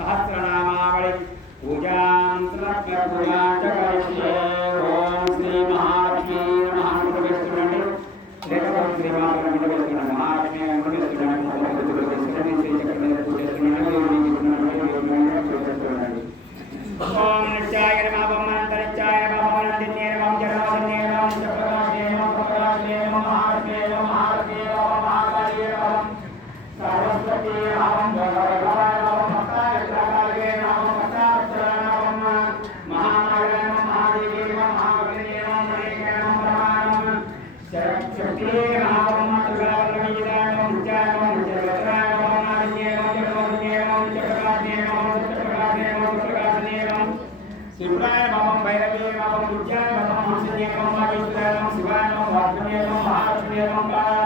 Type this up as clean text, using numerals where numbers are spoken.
सहस्रनामावली पूजां सर्वपूजा च करिष्ये ओम श्री महालक्ष्मी महाविष्णुणे लेखक श्री महालक्ष्मी महालक्ष्मी ओम नित्याय नमः ओम नित्याय नमः ओम नंदिन्ये नमः जनार्दने नमः चक्रराजे नमः प्रकाशे नमः महालक्ष्मी नमः महालक्ष्मी नमः महाकाली नमः सरस्वती नमः भगवते नमः भक्ताय प्रकाशे नमः भक्ताय नमः महानाय नमः महादेवी नमः महागणे नमः मणिके नमः नमः शक्ति नमः दुर्गावल्लभीदाय नमः नित्याय नमः जगत्राय नमः नारये नमः जगन्नाथये नमः चक्रराजे नमः चक्रराजे नमः प्रकाशने नमः शिवाय नमः भैरवे नमः विद्याय नमः हंसने नमः माहेश्वराय नमः शिवाय नमः वाग्देवाय नमः महालक्ष्मी नमः